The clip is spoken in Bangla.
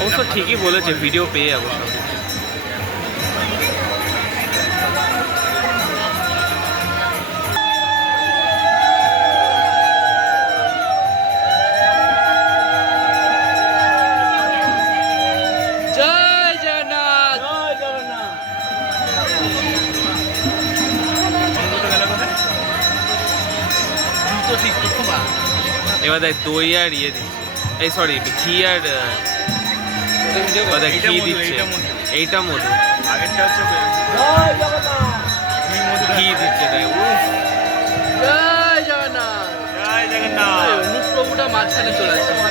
অবশ্য ঠিকই বলেছে, ভিডিও পেয়ে যাবো সব। জয় জগন্নাথ। এবার দেখ দই আর ইয়ে দিচ্ছে, এই সরি ঘি আর ঘি দিচ্ছে, এইটা মধু, ঘি দিচ্ছে তাই। জয় জগন্নাথ। জয় জগন্নাথ। অনুপ প্রভুটা মাঝখানে চলে আসছে।